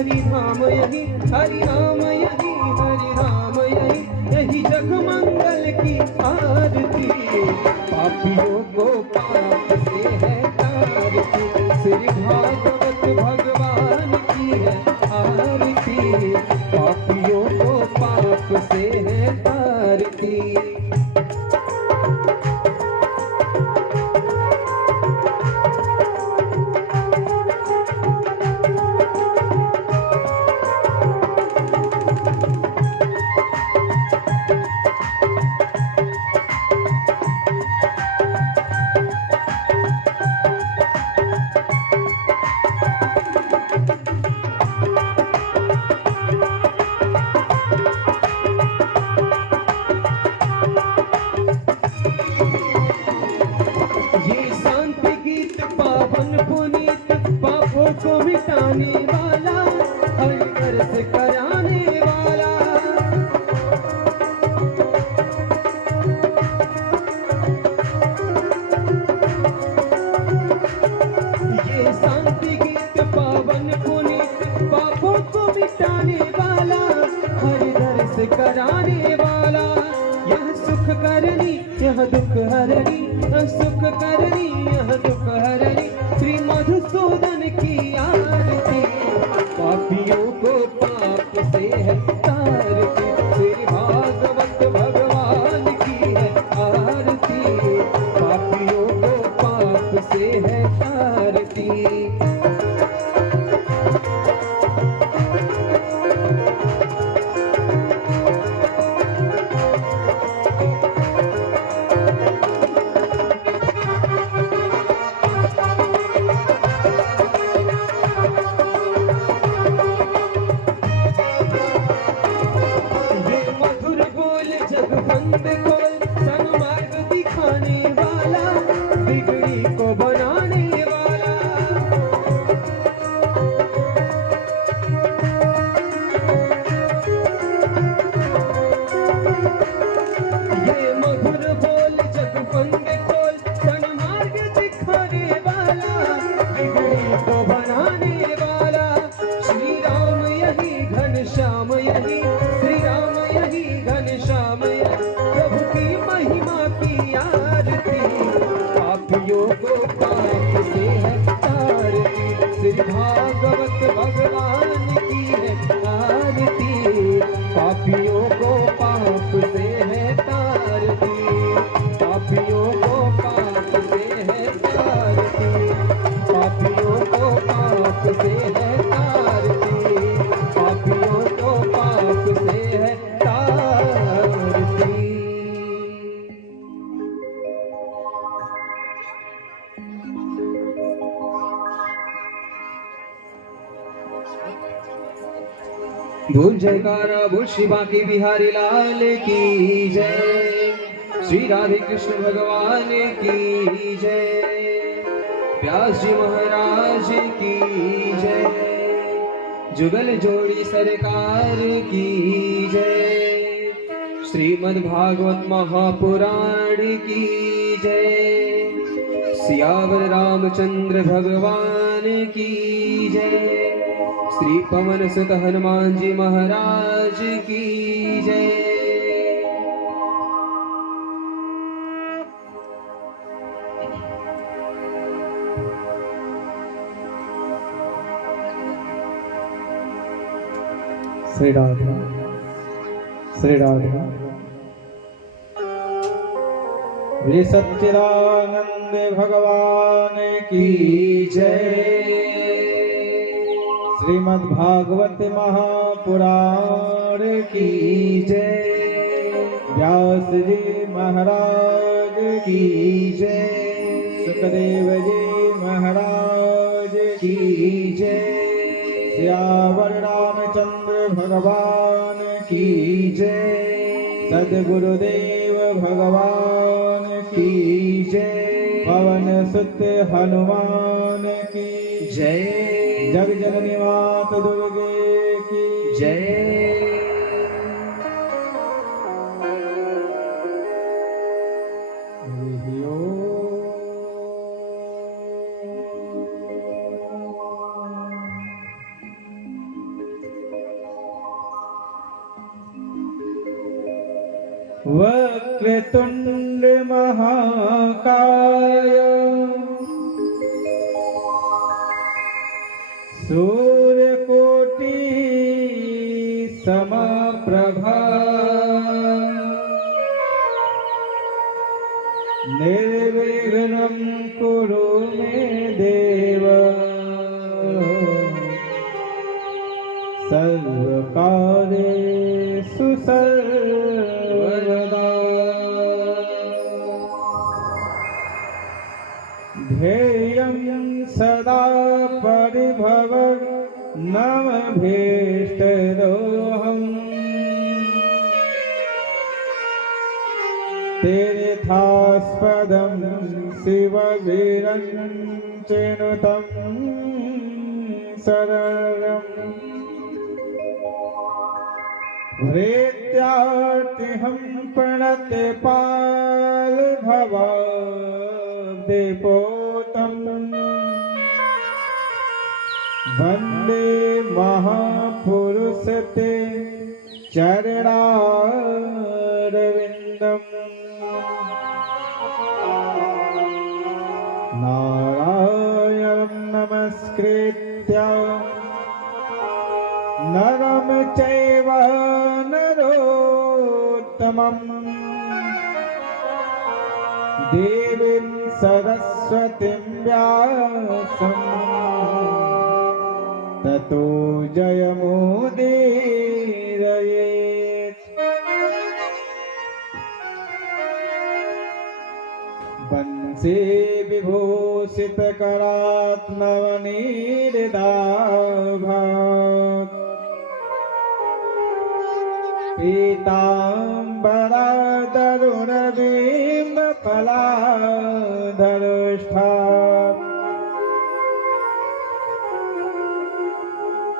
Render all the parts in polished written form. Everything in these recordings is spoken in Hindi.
हरि धाम यही, हरि नाम यही, हरि नाम यही, यही जग मंगल की आरती। पापियों को पाप से है तारती, श्री भागवत भगवान की है आरती। पापियों को पाप से है तारती। को मिटाने वाला, हर दर्द कराने वाला। ये शांति गीत पावन पुनीत, पापों को मिटाने वाला, हर दर्द कराने वाला। यह सुख करनी यह दुख हरनी, यह सुख करनी यह दुख हरनी, श्री मधुसूदन की आरती। पापियों को पाप से है तारती, श्री भागवत भगवान की है आरती। पापियों को पाप से है तारती। सन्मार्ग दिखाने वाला, बिगड़ी को बनाने वाला। ये मधुर बोल जग बंद खोल, सन्मार्ग दिखाने वाला, बिगड़ी को बनाने वाला। श्री राम यही घनश्याम यही, श्री राम यही घनश्याम यही, प्रभु की महिमा की आरती। पापियों को पाप से है तारती, श्री भागवत भगवान की है आरती। पापियों को पाप से है तारती, पापियों को पाप से है तारती। पापियों को पाप से है तारती, पापियों को पाप से है तारती। बोल जयकारा बोल श्री बांके बिहारी लाल की जय, श्री राधे कृष्ण भगवान की जय, व्यास जी महाराज की जय, जुगल जोड़ी सरकार की जय, श्रीमद् भागवत महापुराण की जय, सियावर रामचंद्र भगवान की जय, श्री पवन सुत हनुमान जी महाराज की जय। श्री राधे श्री राधे। श्री सच्चिदानंद भगवान की जय। श्रीमद् भागवत महापुराण की जय। व्यास जी महाराज की जय। सुखदेव जी महाराज की जय। सियावर रामचंद्र भगवान की जय। सद्गुरुदेव भगवान की जय। पवन सुत हनुमान की जय। जग जननी मात दुर्गे की जय। वक्रतुंड महाकाय सूर्यकोटि समप्रभा निर्विघ्नं कुरु मे देव सर्वकार्येषु सर्वदा ध्येयं सदा परिभवं नमभीष्टदोहम् तीर्थास्पदं शिवविरञ्चिनुतं शरणम् प्रीत्यार्तिहं प्रणतपाल भवाब्धिपोतं वन्दे महापुरुषते चरणारविन्दम् नारायणं नमस्कृत्य नरं चैव नरोत्तमम् देवीं सरस्वतीं व्यासं ततो जयमुदीरयेत्। वंशे विभूषितकरात् नवनीरदाभात् पीताम्बरतरुणबिम्बफलाधरुष्ठात्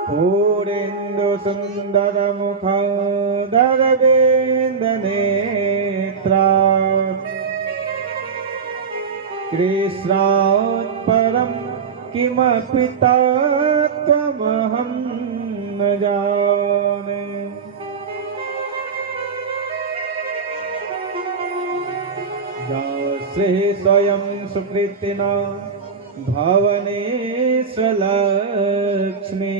पूरेन्दुसुन्दरमुखादरविन्दनेत्रात् कृष्णात् परं किमपि तत्त्वमहं न जाने। श्री स्वयं सुकृतिना भवनेश्वलक्ष्मी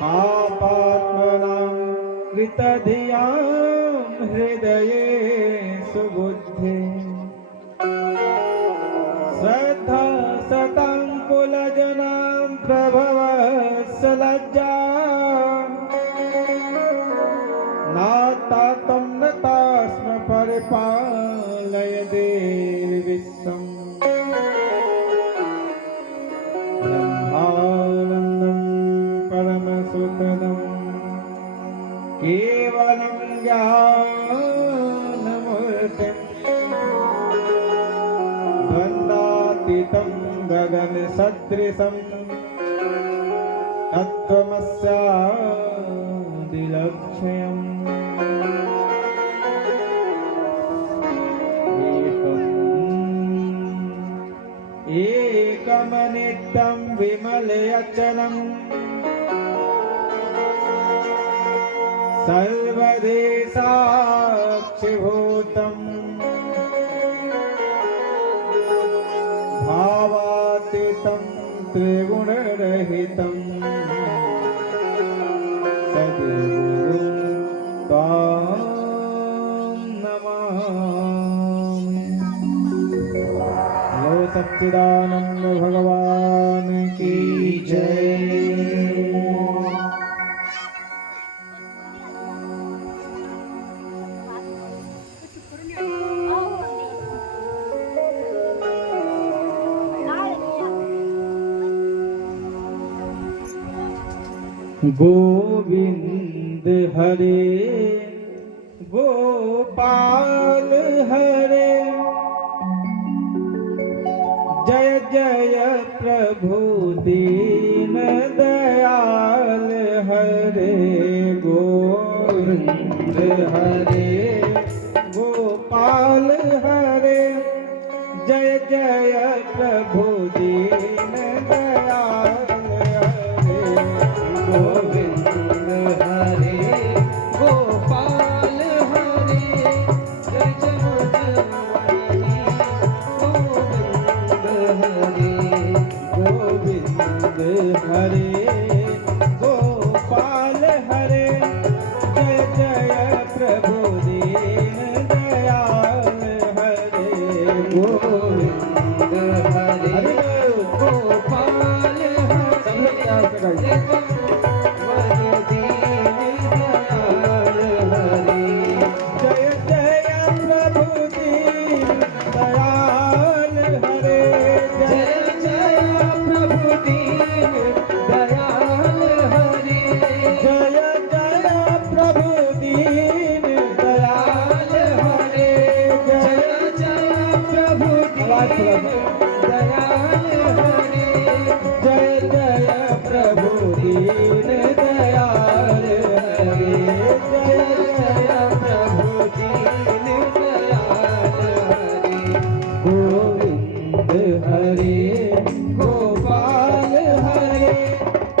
पापात्मनां कृतधियां हृदये सुबुद्धि श्रद्धा सतां कुलजनां प्रभवत्सलज्जा नाता तं नता स्म परिपालय देवि विश्वम् ब्रह्मानन्दं परमसुखदं केवलं ज्ञानमूर्तिं द्वन्द्वातीतं गगनसदृशं तत्त्वमस्यादिलक्ष्यम् एकमनित्यं विमलयचलं सर्वदेशाक्षिभूतं भावातीतं त्रिगुणरहितं सद्गुरुं त्वां नमामि। लो सच्चिदानंद भगवान की जय। गोविंद हरे गोपाल हरे जय जय प्रभु दीन दयाल हरे गोविंद हरे गोपाल हरे जय जय प्रभु दीन दयाल हरे गोविंद हरे गोपाल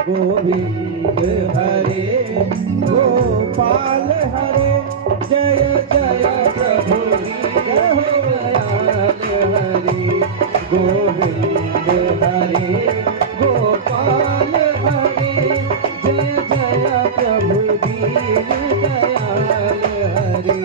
गोविंद हरे गोपाल हरे जय जय प्रभु दीन दयाल हरे गोविंद हरे गोपाल हरे जय जय प्रभु दीन दयाल हरे।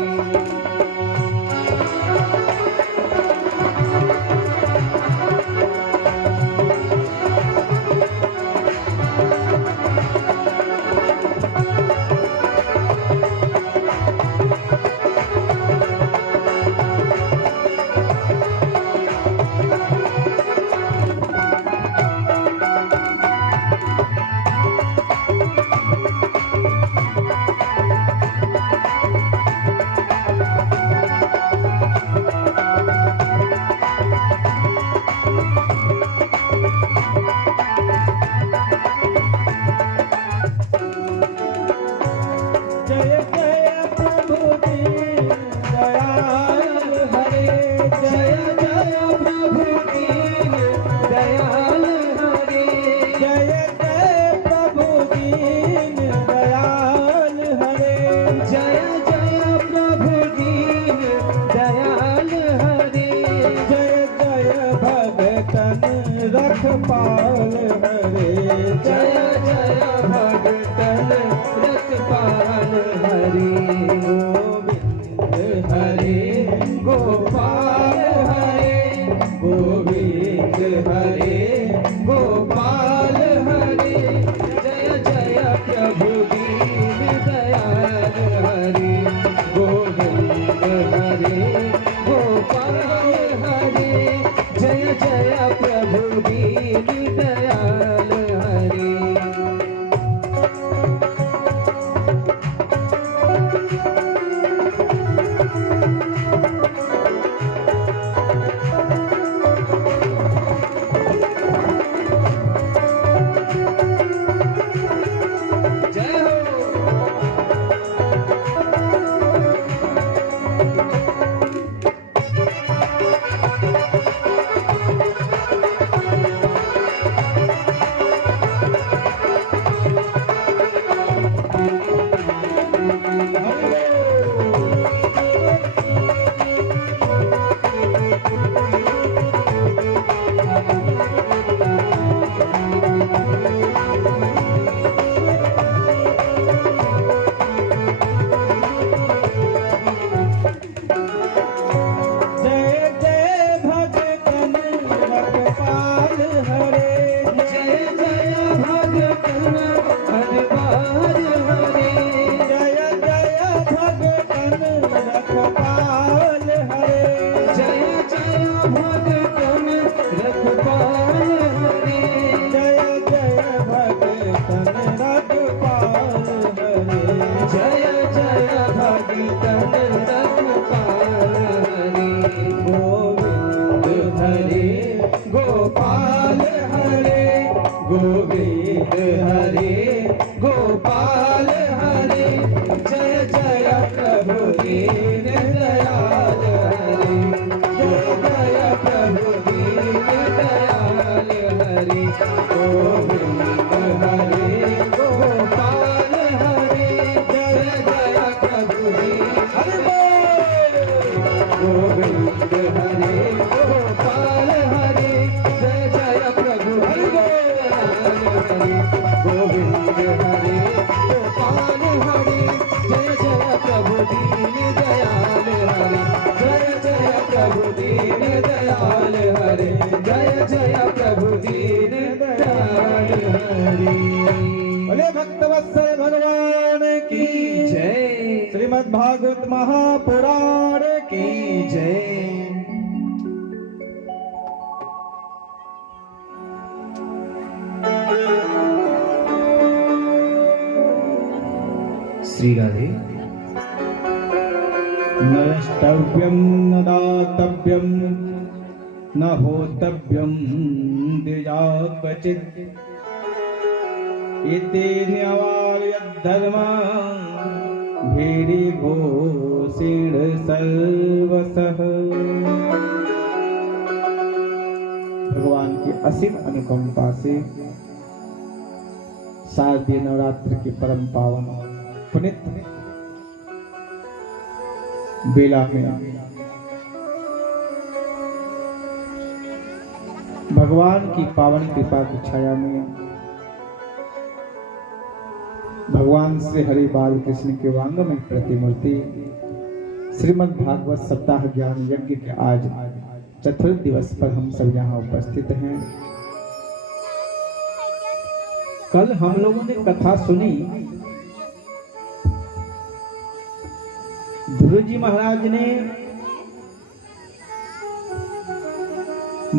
रखपाल हरे जय जय भगतन रखपाल हरे गोविंद हरे गोपाल हरे गोविंद हरे गोपाल हरे जय जय प्रभु दीन दयाल हरे गोविंद हरे गोपाल हरे जय जय प्रभु दीन दयाल हरे। जय हो गोपाल हरे गोविंद हरे गोपाल हरे जय जय प्रभु दीन दयाल हरे जय जय प्रभु दीन दयाल हरे गोविंद हरे गोपाल हरे जय जय प्रभु दीन हरे गोविंद हरे गोपाल हरे जय जय प्रभु गोविंद हरे गोपाल हरे जय जय प्रभु दीन दयाल हरे जय जय प्रभु दीन दयाल हरे जय जय प्रभु दीन दयाल हरे। बोले भक्तवत्सल भगवान की जय। श्रीमद् भागवत महापुराण की जय। श्री राधे। नष्टव्यं न दातव्यं न होतव्यं द्विजा क्वचित् इति न्यायधर्मा भेरी घोषेण सर्वसः। भगवान की असीम अनुकंपा से शारदीय नवरात्र के परम पावन पुनित बेला में भगवान की पावन कृपा की छाया में भगवान श्री हरि बाल कृष्ण के वांग में प्रतिमूर्ति श्रीमद् भागवत सप्ताह ज्ञान यज्ञ के आज चतुर्थ दिवस पर हम सब यहाँ उपस्थित हैं। कल हम लोगों ने कथा सुनी ध्रुव जी महाराज ने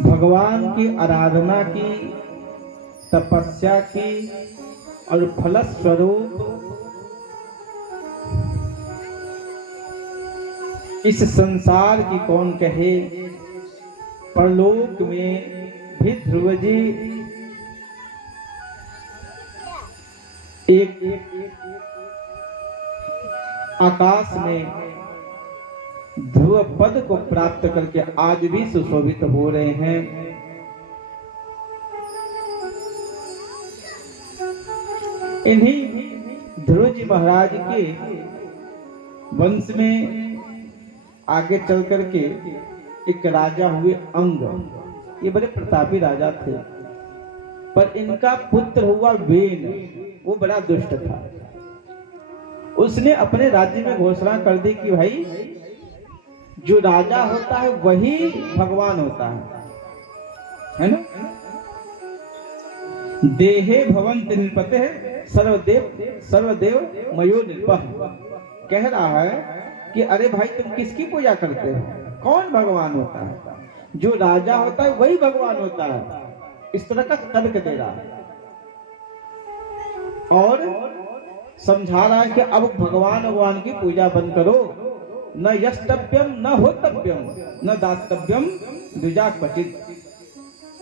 भगवान की आराधना की, तपस्या की और फलस्वरूप इस संसार की कौन कहे, परलोक में भी ध्रुव जी एक आकाश में ध्रुव पद को प्राप्त करके आज भी सुशोभित हो रहे हैं। इन्हीं ध्रुव जी महाराज के वंश में आगे चल करके एक राजा हुए अंग। ये बड़े प्रतापी राजा थे, पर इनका पुत्र हुआ वेन, वो बड़ा दुष्ट था। उसने अपने राज्य में घोषणा कर दी कि भाई जो राजा होता है वही भगवान होता है ना। देहे भवन्ति नृपते सर्वदेव मयो नृपः। कह रहा है कि अरे भाई तुम किसकी पूजा करते हो, कौन भगवान होता है? जो राजा होता है वही भगवान होता है। इस तरह का तर्क दे रहा है और समझा रहा है कि अब भगवान की पूजा बंद करो। न यस्तव्यम न होतव्यम न दातव्यम द्विजा क्वचित।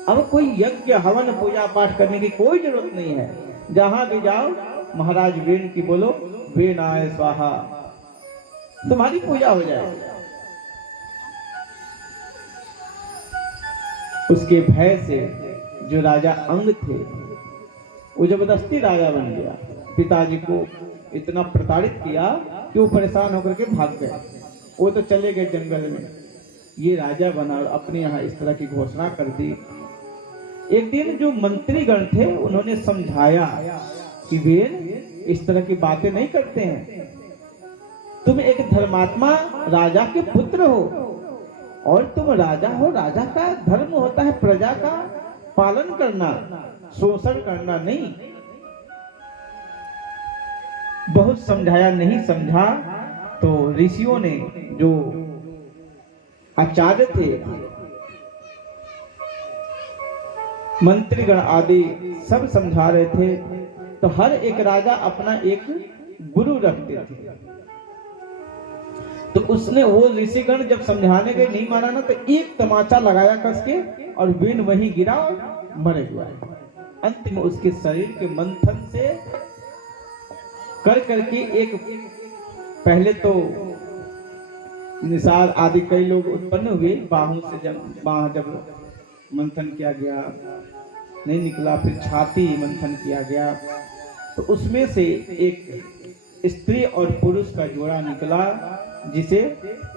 अब कोई यज्ञ हवन पूजा पाठ करने की कोई जरूरत नहीं है। जहां भी जाओ महाराज वेन की बोलो, वेनाय स्वाहा, तुम्हारी पूजा हो जाएगी। उसके भय से जो राजा अंग थे वो जबरदस्ती राजा बन गया। पिताजी को इतना प्रताड़ित किया कि वो परेशान होकर के भाग गए। वो तो चले गए जंगल में, ये राजा बना और अपने यहाँ इस तरह की घोषणा कर दी। एक दिन जो मंत्रीगण थे उन्होंने समझाया कि वेन इस तरह की बातें नहीं करते हैं। तुम एक धर्मात्मा राजा के पुत्र हो और तुम राजा हो। राजा का धर्म होता है प्रजा का पालन करना, शोषण करना नहीं। बहुत समझाया, नहीं समझा तो ऋषियों ने, जो आचार्य थे, मंत्रीगण आदि सब समझा रहे थे। तो हर एक राजा अपना एक गुरु रखते थे। तो उसने, वो ऋषिगण जब समझाने गए नहीं माना ना, तो एक तमाचा लगाया कस के और वेन वहीं गिरा और मर गया। अंत में उसके शरीर के मंथन से कर करके एक, पहले तो निषाद आदि कई लोग उत्पन्न हुए बाहों से। जब मंथन किया गया नहीं निकला, फिर छाती मंथन किया गया तो उसमें से एक स्त्री और पुरुष का जोड़ा निकला, जिसे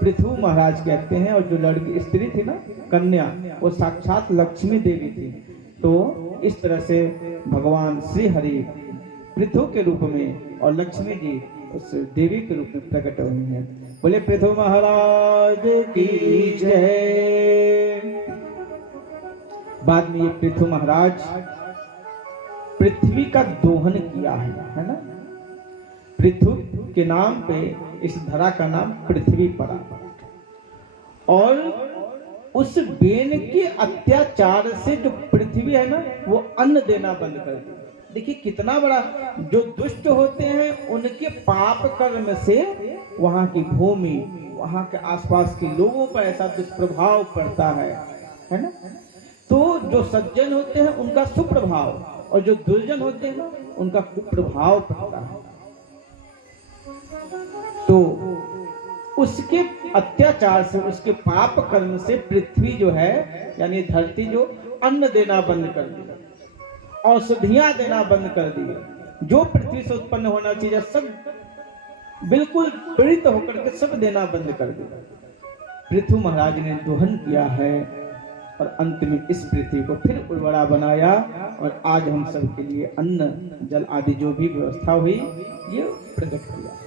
पृथु महाराज कहते हैं। और जो लड़की स्त्री थी ना, कन्या, वो साक्षात लक्ष्मी देवी थी। तो इस तरह से भगवान श्री हरि पृथु के रूप में और लक्ष्मी जी उस देवी के रूप में प्रकट हुई हैं। बोले पृथु महाराज की जय। बाद में ये पृथु महाराज पृथ्वी का दोहन किया है ना। पृथु के नाम पे इस धरा का नाम पृथ्वी पड़ा। और उस वेन के अत्याचार से जो पृथ्वी है ना, वो अन्न देना बंद कर दी। देखिए कितना बड़ा, जो दुष्ट होते हैं उनके पाप कर्म से वहां की भूमि, वहां के आसपास के लोगों पर ऐसा दुष्प्रभाव पड़ता है ना। तो जो सज्जन होते हैं उनका सुप्रभाव, और जो दुर्जन होते हैं ना उनका कुप्रभाव पड़ता है। तो उसके अत्याचार से, उसके पाप कर्म से पृथ्वी जो है, यानी धरती, जो अन्न देना बंद कर दी, औषधियां देना बंद कर दी, जो पृथ्वी से उत्पन्न होना चाहिए सब बिल्कुल पीड़ित होकर के सब देना बंद कर दिया। पृथु महाराज ने दोहन किया है और अंत में इस पृथ्वी को फिर उर्वरा बनाया और आज हम सब के लिए अन्न जल आदि जो भी व्यवस्था हुई ये प्रकट किया।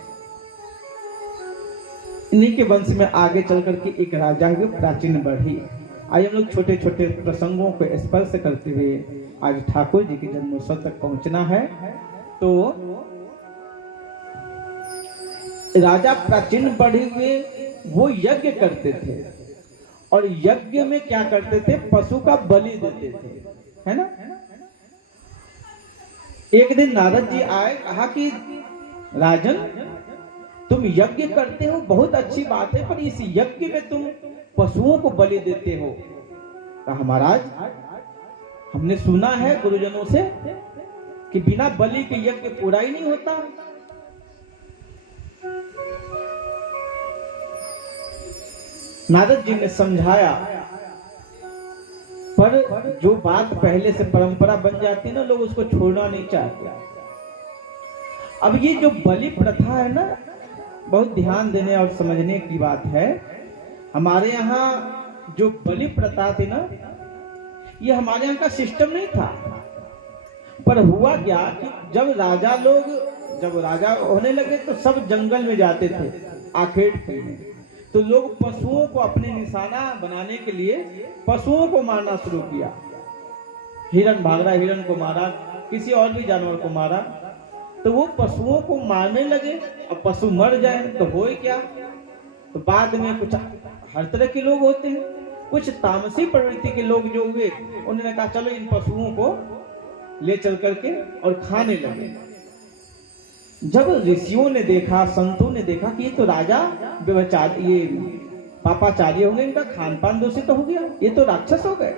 इन्हीं के वंश में आगे चल करके एक राजा हुए प्राचीन बढ़ी। आइए हम लोग छोटे छोटे प्रसंगों को स्पर्श करते हुए आज ठाकुर जी के जन्मोत्सव तक पहुंचना है। तो राजा प्राचीन बढ़ी हुए वो यज्ञ करते थे और यज्ञ में क्या करते थे, पशु का बलि देते थे, है ना। एक दिन नारद जी आए, कहा कि राजन तुम यज्ञ करते हो बहुत अच्छी बात है, पर इस यज्ञ में तुम पशुओं को बलि देते हो। कहा महाराज हमने सुना है गुरुजनों से कि बिना बलि के यज्ञ पूरा ही नहीं होता। नारद जी ने समझाया, पर जो बात पहले से परंपरा बन जाती है ना, लोग उसको छोड़ना नहीं चाहते। अब ये जो बलि प्रथा है ना, बहुत ध्यान देने और समझने की बात है। हमारे यहाँ जो बलि प्रथा थी ना, ये हमारे यहाँ का सिस्टम नहीं था। पर हुआ क्या कि जब राजा होने लगे तो सब जंगल में जाते थे आखेट खेलने। तो लोग पशुओं को अपने निशाना बनाने के लिए पशुओं को मारना शुरू किया। हिरण भाग रहा, हिरण को मारा, किसी और भी जानवर को मारा। तो वो पशुओं को मारने लगे और पशु मर जाए तो होए क्या। तो बाद में कुछ हर तरह के लोग होते हैं, कुछ तामसी प्रवृत्ति के लोग जो हुए, उन्होंने कहा चलो इन पशुओं को ले चल करके और खाने लगे। जब ऋषियों ने देखा, संतों ने देखा कि ये तो राजा व्यभिचार, ये पापाचार्य होंगे, इनका खान पान दूषित हो गया, ये तो राक्षस हो गए।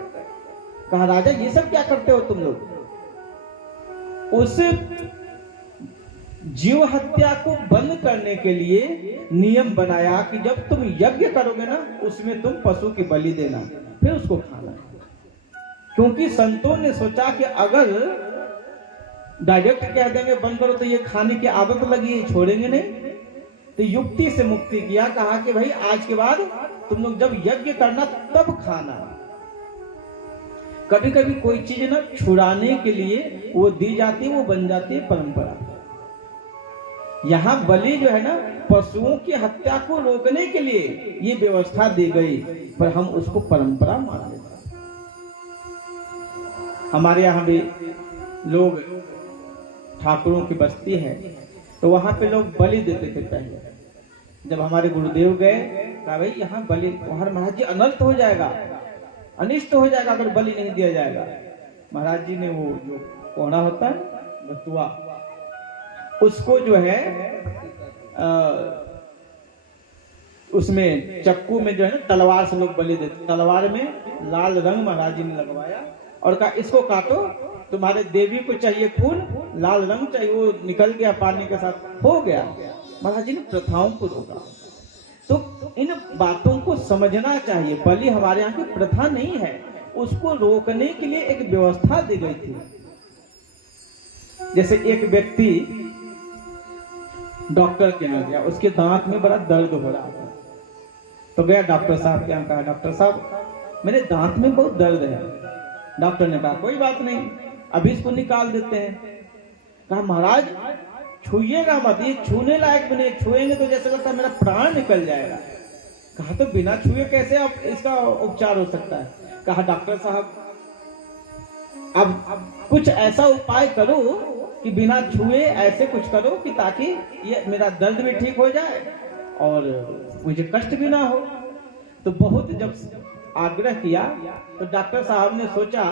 कहा राजा ये सब क्या करते हो तुम लोग। उस जीव हत्या को बंद करने के लिए नियम बनाया कि जब तुम यज्ञ करोगे ना, उसमें तुम पशु की बलि देना, फिर उसको खाना। क्योंकि संतों ने सोचा कि अगर डायरेक्ट कह देंगे बंद करो तो ये खाने की आदत लगी है, छोड़ेंगे नहीं। तो युक्ति से मुक्ति किया, कहा कि भाई आज के बाद तुम लोग जब यज्ञ करना तब खाना। कभी कभी कोई चीज ना छुड़ाने के लिए वो दी जाती है, वो बन जाती है परंपरा। यहाँ बलि जो है ना, पशुओं की हत्या को रोकने के लिए ये व्यवस्था दी गई, पर हम उसको परंपरा मान लेते। हमारे यहाँ भी लोग ठाकुरों की बस्ती है, तो वहां पे लोग बलि देते थे पहले। जब हमारे गुरुदेव गए, कहा भाई यहाँ बलि, वहां महाराज जी अनर्थ हो जाएगा, अनिष्ट हो जाएगा अगर बलि नहीं दिया जाएगा। महाराज जी ने वो जो कोहड़ा होता है बतुआ, उसको जो है उसमें चक्कू में जो है ना तलवार से लोग बलि देते। तलवार में लाल रंग महाराज जी ने लगवाया और कहा इसको काटो, तुम्हारे देवी को चाहिए खून, लाल रंग चाहिए, वो निकल गया पानी के साथ, हो गया। महाराज जी ने प्रथाओं को रोका। तो इन बातों को समझना चाहिए। बलि हमारे यहाँ की प्रथा नहीं है, उसको रोकने के लिए एक व्यवस्था दी गई थी। जैसे एक व्यक्ति डॉक्टर के यहाँ गया, उसके दांत में बड़ा दर्द हो रहा था, तो गया डॉक्टर साहब के यहाँ, कहा डॉक्टर साहब मेरे दांत में बहुत दर्द है। डॉक्टर ने कहा कोई बात नहीं, अभी इसको निकाल देते हैं। कहा महाराज छुइएगा मत, ये छूने लायक भी नहीं, छुएंगे तो जैसे लगता है मेरा प्राण निकल जाएगा। कहा तो बिना छुए कैसे अब इसका उपचार हो सकता है। कहा डॉक्टर साहब अब कुछ ऐसा उपाय करो कि बिना छुए ऐसे कुछ करो कि ताकि ये मेरा दर्द भी ठीक हो जाए और मुझे कष्ट भी ना हो। तो बहुत जब आग्रह किया तो डॉक्टर साहब ने सोचा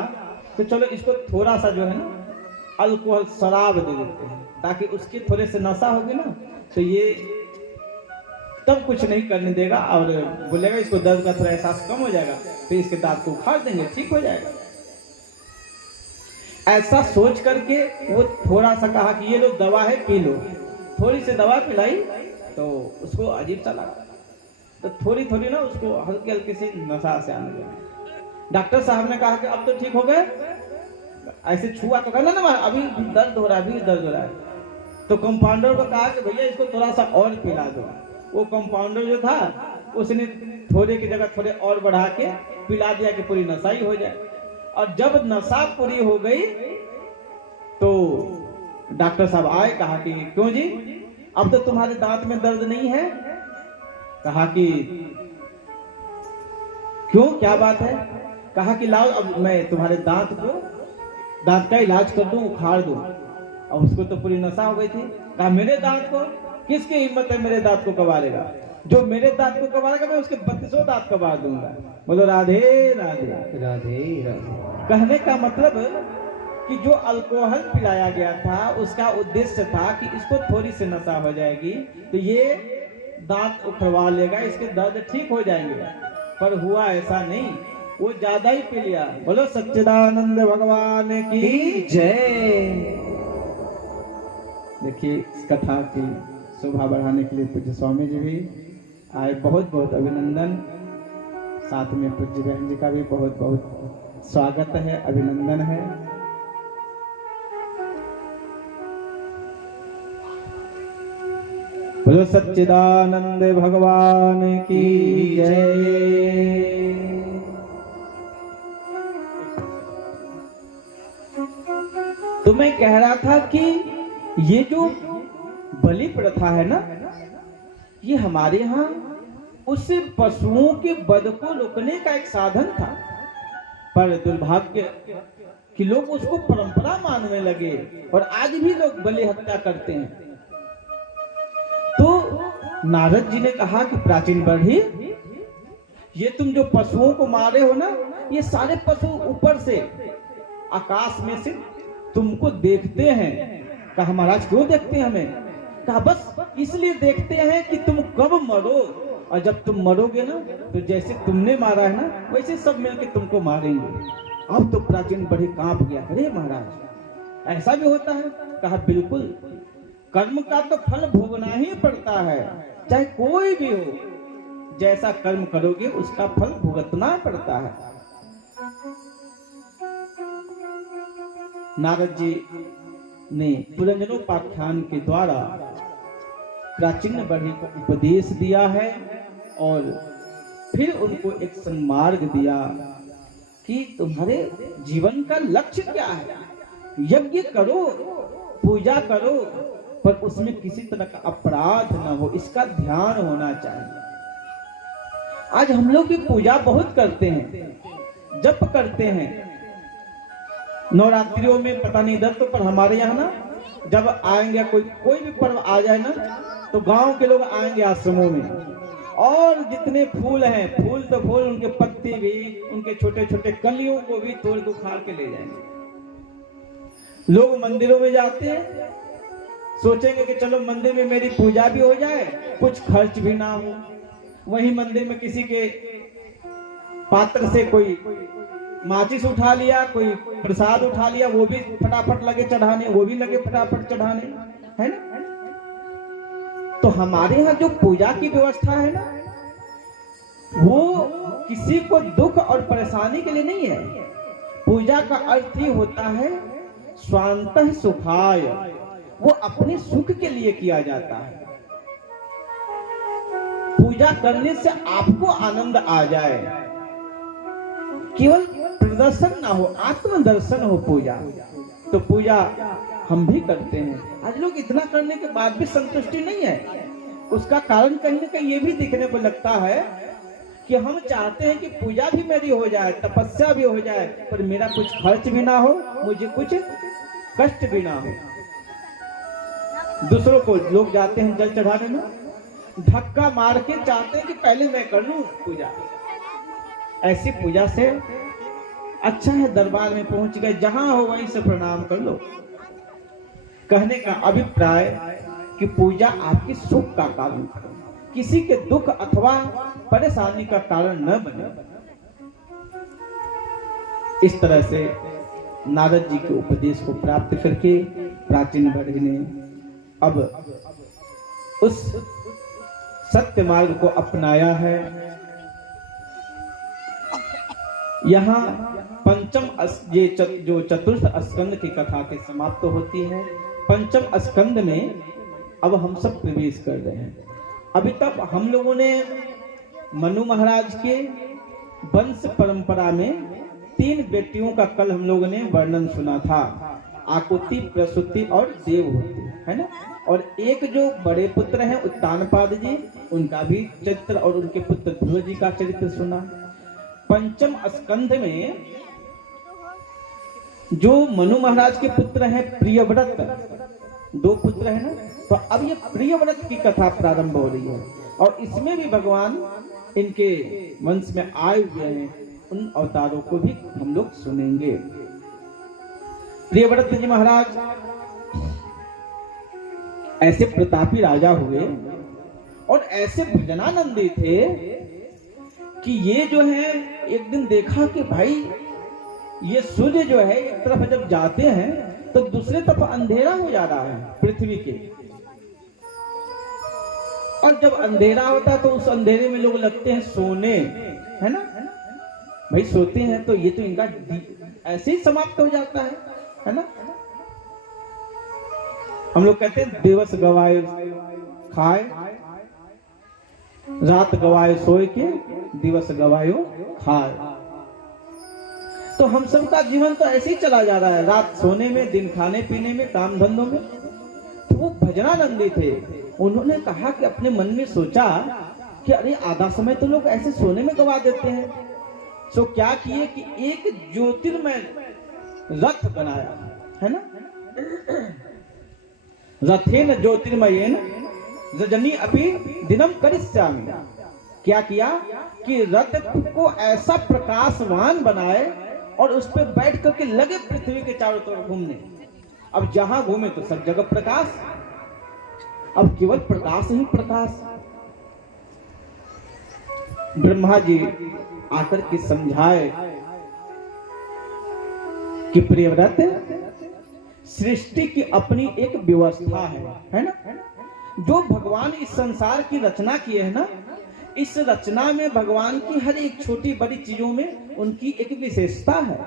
कि चलो इसको थोड़ा सा जो है ना अल्कोहल शराब दे देते हैं, ताकि उसके थोड़े से नशा होगी ना तो ये तब कुछ नहीं करने देगा और बोलेगा इसको दर्द का थोड़ा एहसास कम हो जाएगा, फिर इसके दांत को उखाड़ देंगे, ठीक हो जाएगा। ऐसा सोच करके वो थोड़ा सा कहा कि ये लो दवा है पी लो। थोड़ी सी दवा पिलाई तो उसको अजीब सा लगा, तो थोड़ी थोड़ी ना उसको हल्के हल्के से नशा से आने लगा। डॉक्टर साहब ने कहा कि अब तो ठीक हो गए। ऐसे छुआ तो कहना ना अभी दर्द हो रहा है, अभी दर्द हो रहा है। तो कंपाउंडर को कहा कि भैया इसको थोड़ा सा और पिला दो। वो कंपाउंडर जो था उसने थोड़े की जगह थोड़े और बढ़ा के पिला दिया कि पूरी नशा ही हो जाए। और जब नशा पूरी हो गई तो डॉक्टर साहब आए, कहा कि क्यों जी अब तो तुम्हारे दांत में दर्द नहीं है? कहा कि क्यों, क्या बात है? कहा कि लाओ अब मैं तुम्हारे दांत का इलाज कर दूं, उखाड़ दूं। अब उसको तो पूरी नशा हो गई थी। कहा मेरे दांत को, किसकी हिम्मत है मेरे दांत को कबाड़ेगा? जो मेरे दांत को कबाड़ेगा मैं उसके 32 दांत कबाड़ दूंगा। बोलो राधे राधे राधे राधे। कहने का मतलब कि जो अल्कोहल पिलाया गया था उसका उद्देश्य था कि इसको थोड़ी सी नशा हो जाएगी तो ये दांत उखड़वा लेगा, इसके दर्द ठीक हो जाएंगे। पर हुआ ऐसा नहीं, वो ज्यादा ही पी लिया। बोलो सच्चिदानंद भगवान की जय। देखिए इस कथा की शोभा बढ़ाने के लिए पूज्य स्वामी जी भी आए, बहुत बहुत अभिनंदन। साथ में पूज्य बहन जी का भी बहुत बहुत स्वागत है, अभिनंदन है। बोलो सच्चिदानंद भगवान की जय। तो मैं कह रहा था कि ये जो बलि प्रथा है ना, ये हमारे यहाँ उस पशुओं के वध को रोकने का एक साधन था। पर दुर्भाग्य कि लोग उसको परंपरा मानने लगे और आज भी लोग बलि हत्या करते हैं। तो नारद जी ने कहा कि प्राचीन बढ़ी, ये तुम जो पशुओं को मारे हो ना, ये सारे पशु ऊपर से आकाश में से तुमको देखते हैं। कहा महाराज क्यों देखते हैं हमें? कहा बस इसलिए देखते हैं कि तुम कब मरो, और जब तुम मरोगे ना तो जैसे तुमने मारा है ना वैसे सब मिलके तुमको मारेंगे। अब तो प्राचीन बढ़ी कांप गया, अरे महाराज ऐसा भी होता है? कहा बिल्कुल, कर्म का तो फल भोगना ही पड़ता है, चाहे कोई भी हो। जैसा कर्म करोगे उसका फल भुगतना पड़ता है। नारद जी ने पुरंजनोपाख्यान के द्वारा प्राचीन बढ़ी को उपदेश दिया है और फिर उनको एक सन्मार्ग दिया कि तुम्हारे जीवन का लक्ष्य क्या है। यज्ञ करो, पूजा करो, पर उसमें किसी तरह का अपराध न हो, इसका ध्यान होना चाहिए। आज हम लोग की पूजा बहुत करते हैं, जप करते हैं, नवरात्रियों में पता नहीं दत्तों पर हमारे यहाँ ना जब आएंगे कोई भी पर्व आ जाए ना तो गांव के लोग आएंगे आश्रमों में, और जितने फूल हैं, फूल तो फूल, उनके पत्ते भी, उनके छोटे छोटे कलियों को भी तोड़ के उखाड़ के ले जाएंगे। लोग मंदिरों में जाते हैं, सोचेंगे कि चलो मंदिर में मेरी पूजा भी हो जाए, कुछ खर्च भी ना हो। वहीं मंदिर में किसी के पात्र से कोई माचिस उठा लिया, कोई प्रसाद उठा लिया, वो भी फटाफट लगे चढ़ाने, वो भी लगे फटाफट चढ़ाने, है ना? तो हमारे यहाँ जो पूजा की व्यवस्था है ना, वो किसी को दुख और परेशानी के लिए नहीं है। पूजा का अर्थ ही होता है स्वांतः सुखाय, वो अपने सुख के लिए किया जाता है। पूजा करने से आपको आनंद आ जाए, केवल प्रदर्शन ना हो, आत्मदर्शन हो पूजा। तो पूजा हम भी करते हैं। आज लोग इतना करने के बाद भी संतुष्टि नहीं है। उसका कारण कहीं ना कहीं ये भी दिखने को लगता है कि हम चाहते हैं कि पूजा भी मेरी हो जाए, तपस्या भी हो जाए, पर मेरा कुछ खर्च भी ना हो, मुझे कुछ कष्ट भी ना हो। दूसरों को लोग जाते हैं जल चढ़ाने में, धक्का मार के चाहते हैं कि पहले मैं कर लूं पूजा। ऐसी पूजा से अच्छा है दरबार में पहुंच गए, जहां हो वहीं से प्रणाम कर लो। कहने का अभिप्राय कि पूजा आपकी सुख का कारण, किसी के दुख अथवा परेशानी का कारण न बने। इस तरह से नारद जी के उपदेश को प्राप्त करके प्राचीन बढ़ी ने अब उस सत्य मार्ग को अपनाया है। यहाँ जो चतुर्थ स्कंद की कथा के समाप्त होती है। पंचम स्कंद में अब हम सब प्रवेश कर रहे हैं। अभी तक हम लोगों ने मनु महाराज के वंश परंपरा में 3 बेटियों का कल हम लोगों ने वर्णन सुना था, आकुति, प्रसूति और देवहूति, है ना। और एक जो बड़े पुत्र हैं उत्तानपाद जी, उनका भी चरित्र और उनके पुत्र ध्रुव जी का चरित्र सुना। पंचम स्कंध में जो मनु महाराज के पुत्र हैं प्रियव्रत, 2 पुत्र हैं ना, तो अब ये प्रियव्रत की कथा प्रारंभ हो रही है और इसमें भी भगवान इनके वंश में आए हुए हैं, उन अवतारों को भी हम लोग सुनेंगे। प्रियव्रत जी महाराज ऐसे प्रतापी राजा हुए और ऐसे भजनानंदी थे कि ये जो है एक दिन देखा कि भाई ये सूर्य जो है एक तरफ जब जाते हैं तो दूसरे तरफ अंधेरा हो जा रहा है पृथ्वी के, और जब अंधेरा होता है तो उस अंधेरे में लोग लगते हैं सोने, है ना। भाई सोते हैं तो ये तो इनका ऐसे ही समाप्त हो जाता है ना। हम लोग कहते हैं दिवस गवाए खाए, रात गवाए सोए के, दिवस गवायो खाए। तो हम सब का जीवन तो ऐसे ही चला जा रहा है, रात सोने में, दिन खाने पीने में, काम धंधों में। तो वो भजनानंदी थे, उन्होंने कहा कि अपने मन में सोचा कि अरे आधा समय तो लोग ऐसे सोने में गवा देते हैं। सो क्या किए कि एक ज्योतिर्मय रथ बनाया, है ना। रथेन ज्योतिर्मयेन रजनी अभी दिनम करिष्यामि। क्या किया कि रथ को ऐसा प्रकाशवान बनाए और उस पर बैठ करके लगे पृथ्वी के चारों तरफ घूमने। अब जहां घूमे तो सब जगह प्रकाश, अब केवल प्रकाश ही प्रकाश। ब्रह्मा जी आकर के समझाए कि प्रियव्रत, सृष्टि की अपनी एक व्यवस्था है ना। जो भगवान इस संसार की रचना किए है ना, इस रचना में भगवान की हर एक छोटी बड़ी चीजों में उनकी एक विशेषता है,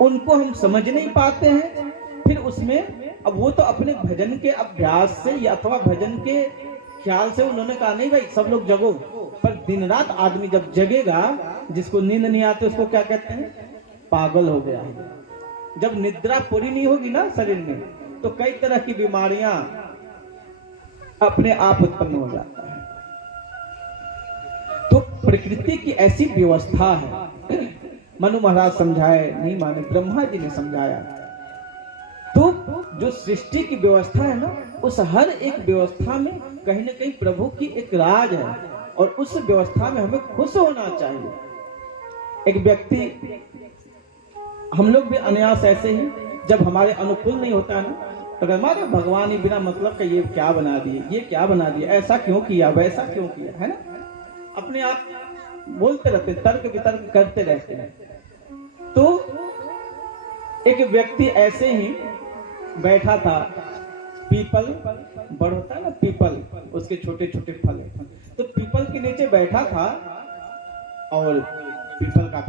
उनको हम समझ नहीं पाते हैं। फिर उसमें अब वो तो अपने भजन के अभ्यास से या अथवा भजन के ख्याल से उन्होंने कहा नहीं भाई सब लोग जगो, पर दिन रात आदमी जब जगेगा, जिसको नींद नहीं आती उसको क्या कहते हैं, पागल हो गया है। जब निद्रा पूरी नहीं होगी ना शरीर में, तो कई तरह की बीमारियां अपने आप उत्पन्न हो जाता है। तो प्रकृति की ऐसी व्यवस्था है। मनु महाराज समझाए, नहीं माने, ब्रह्मा जी ने समझाया। तो जो सृष्टि की व्यवस्था है ना, उस हर एक व्यवस्था में कहीं ना कहीं प्रभु की एक राज है और उस व्यवस्था में हमें खुश होना चाहिए। एक व्यक्ति, हम लोग भी अनायास ऐसे ही जब हमारे अनुकूल नहीं होता है ना, तो हमारे भगवान ही बिना मतलब का ये क्या बना दिए, ये क्या बना दिया, ऐसा क्यों किया, वैसा क्यों किया, है ना। अपने आप बोलते रहते, तर्क वितर्क करते रहते हैं। तो एक व्यक्ति ऐसे ही बैठा था, पीपल बड़ होता है ना, पीपल, उसके छोटे छोटे फल, तो पीपल के नीचे बैठा था और पीपल का